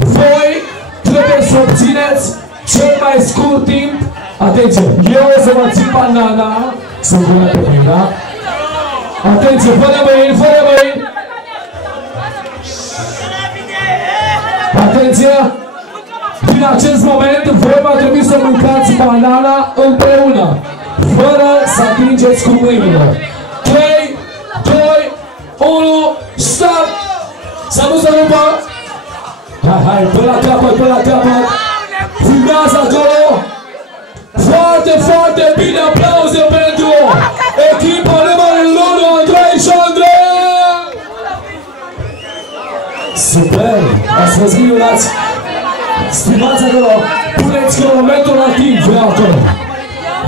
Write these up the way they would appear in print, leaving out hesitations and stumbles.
Voi trebuie să obțineți cel mai scurt timp. Atenție, eu o să vă țin banana. Sunt bună pe mine, da? Atenție, fără mâini, fără mâini. Atenție! Din acest moment, voi va trebui să mâncați banana împreună, fără să atingeți cu mâinile. 3, 2, 1, start! Să nu se rupă! Hai, până la capăt, până la capăt! Filmează acolo! Foarte, foarte bine! Aplauze pentru echipa numărul 1, Andrei și Andrei! Super! Ați fost minunați! Stimați acolo! Puneți cronometrul la timp, vreau acolo!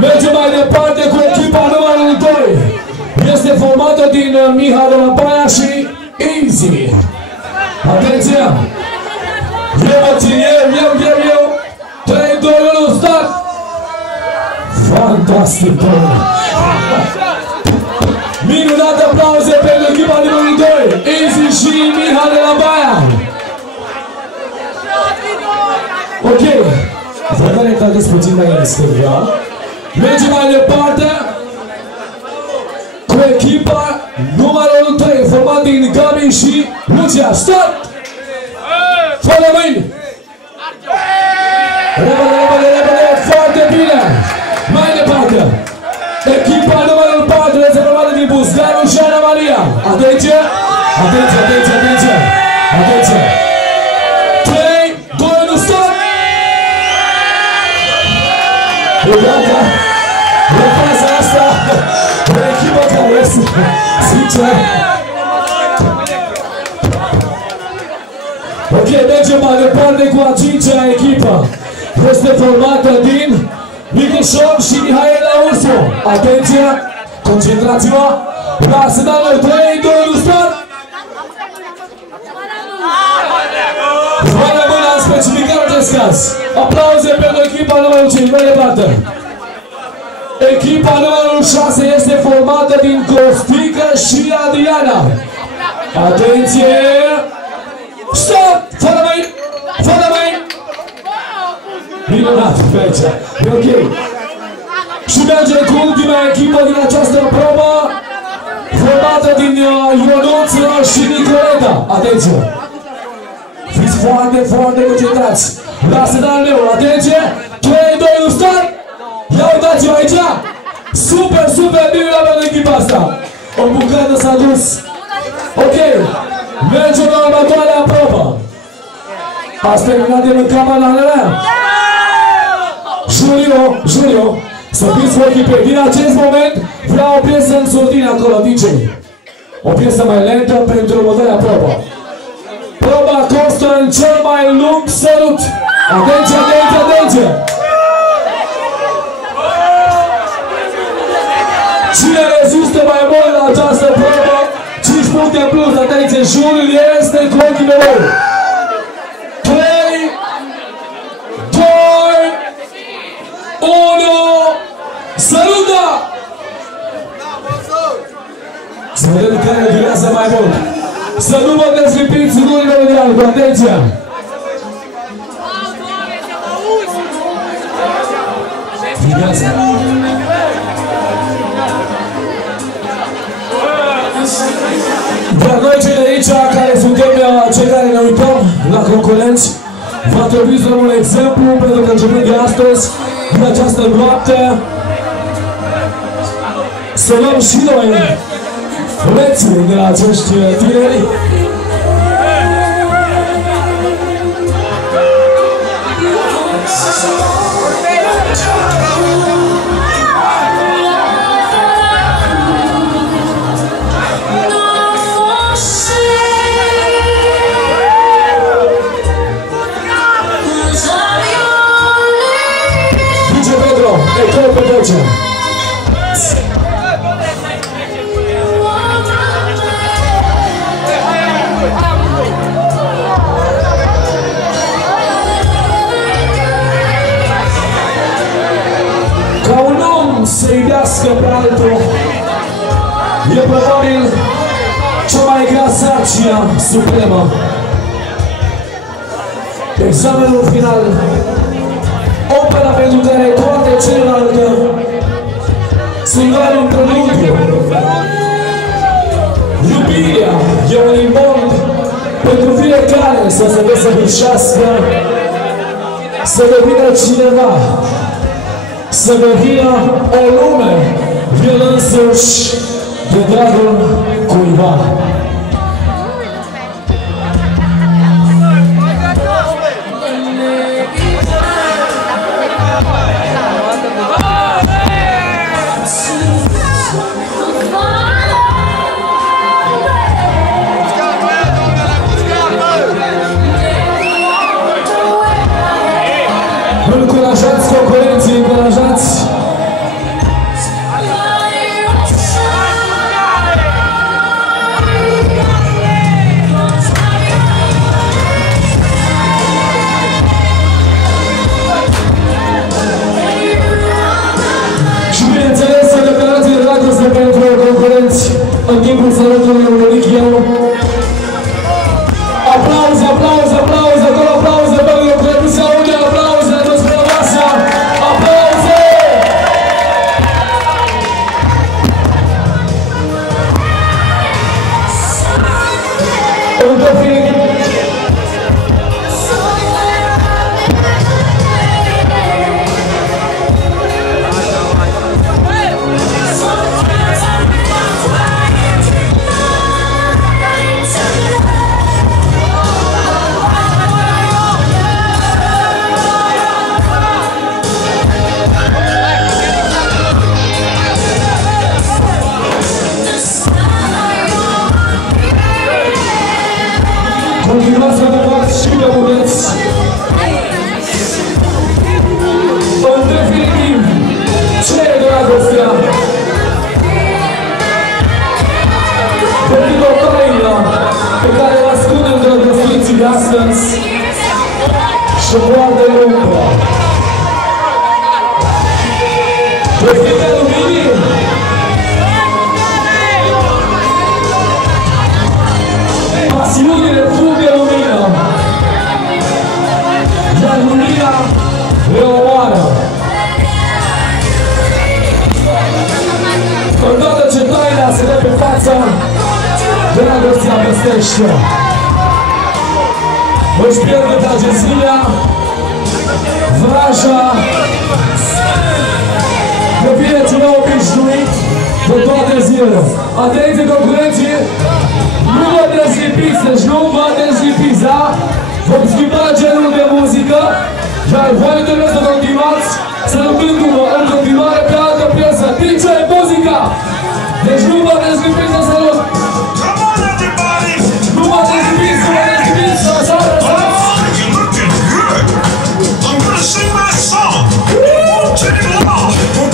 Mergem mai departe cu echipa numărul 2! Este formată din Miha de la Baia și Easy! Atenție! Eu mă țin, eu! 3, 2, 1, start! Fantastic! Minunate aplauze pentru echipa numărul 2! Easy și Miha de la Baia! Ok, vă conectați puțin mai în stânga. Mergem mai departe cu echipa numărul 3, format din Gabi și Lucia. Start! Fără mâini! Repede, foarte bine! Mai departe! Echipa numărul 4 este formată din Buscaru și Ana Maria. Atenție! Atenție! 3, 2, 1, start! Gata! E faza asta! O echipă care este, sincer! Ok, mergem mai departe cu a 5-a echipă. Este formată din Nicușor și Mihaela Ursu. Atenție! Concentrați-vă! La semnalul 3, 2, 1, start! Fără mâna în specificat acest caz. Aplauze pentru echipa numărul 5. Mai departe. Echipa numărul 6 este formată din Costică și Adriana. Atenție! Stop! Fără mâini! Fără mâini! Minunat, pe aici. E ok. Și mergem cu ultima echipă din această probă, formată din Ionuț și Nicoleta. Atenție! Fiți foarte, foarte concentrați. La semnalul meu, atenție! 3, 2, 1, start! Ia uitați-vă aici! Super, super bine la pentru echipa asta! O bucată s-a dus. Ok, mergem la următoarea probă. Ați terminat de mâncat bananele? Julio, să fiți cu ochii pe. Din acest moment vreau o piesă în surdine acolo, DJ. O piesă mai lentă pentru următoarea probă. Proba costă în cel mai lung sărut. Atenție! Cine rezistă mai mult la această probă, 5 puncte în plus. Atenție, jurul este cu ochii mereu. 3, 2, 1, sărută! Să vedem care durează mai mult. Să nu vă deslipiți gurile de dialog, atenție! Vinează! Dar noi cei de aici, care suntem cei care ne uităm la concurenți, va trebui să dăm un exemplu, pentru că începând de astăzi, din această noapte, să luăm și noi lecții de la acești tineri. Pe voce. Ca un om să iubească pe altul, e probabil cea mai grea sarcină supremă. Examenul final, opera pentru care toate celelalte sunt doar un preludiu. Iubirea e un imbold pentru fiecare să se desăvârșească, să devină cineva, să devină o lume, el însuși, de dragul cuiva. Încurajați concurenții, încurajați! Și bineînțeles, declarații de dragoste pentru concurenți în timpul sărătului îmi ridic eu. Aplauze, aplauze, aplauze, acolo aplauze, pentru că nu se aude aplauze, toți pe la masă, aplauze! Încă fiind continuați să întrebați și pe buneți. În definitiv, ce e dragostea? Pentru o taină pe care o ascundem drăgostiții de astăzi și o poartă în umbră. Pe frica luminii, pasiunile fug de lumină, iar lumina le omoară. Odată ce taina se dă pe față, dragostea păstește. Își pierde dragosteia, vraja, devine ceva obișnuit de toate zilele. Atenție, concurenții! Nu vă dezlipiți, deci nu vă dezlipiți, da? Vom schimba genul de muzică, iar voi trebuie să continuați să lucrându-vă în continuare pe altă piesă. DJ, muzica! Deci nu vă dezlipiți, să salut! Nu vă dezlipiți, nu vă dezlipiți, să salut!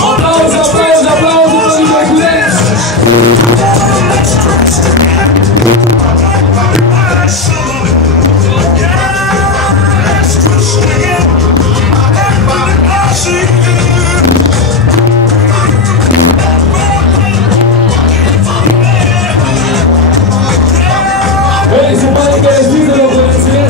Aplauze, aplauze, aplauze pentru concurenți! Ei, se pare că ești de o concurenție?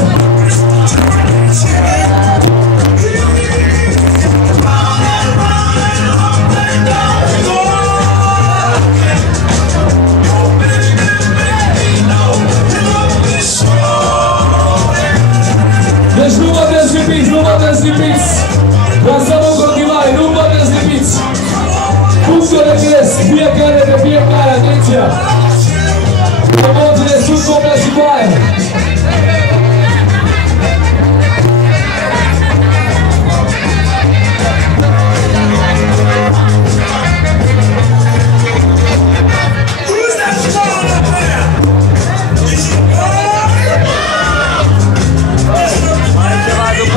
Deci nu vă dezlipiți, nu vă dezlipiți! Dansăm în continuare, nu vă dezlipiți! Punctele cresc, fiecare pe fiecare, atenția! Emoțiile sunt copleșitoare!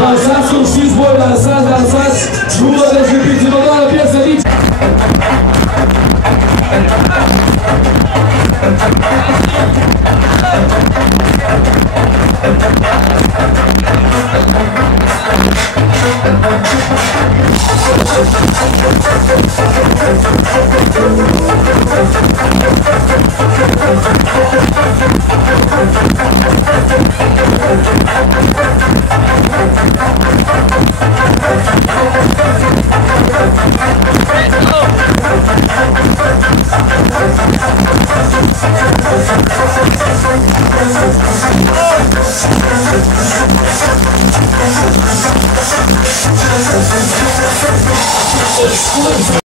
Dansați cum știți voi, dansați, dansați! Nu vă dezlipiți, următoarea piesă, nici! Scuze.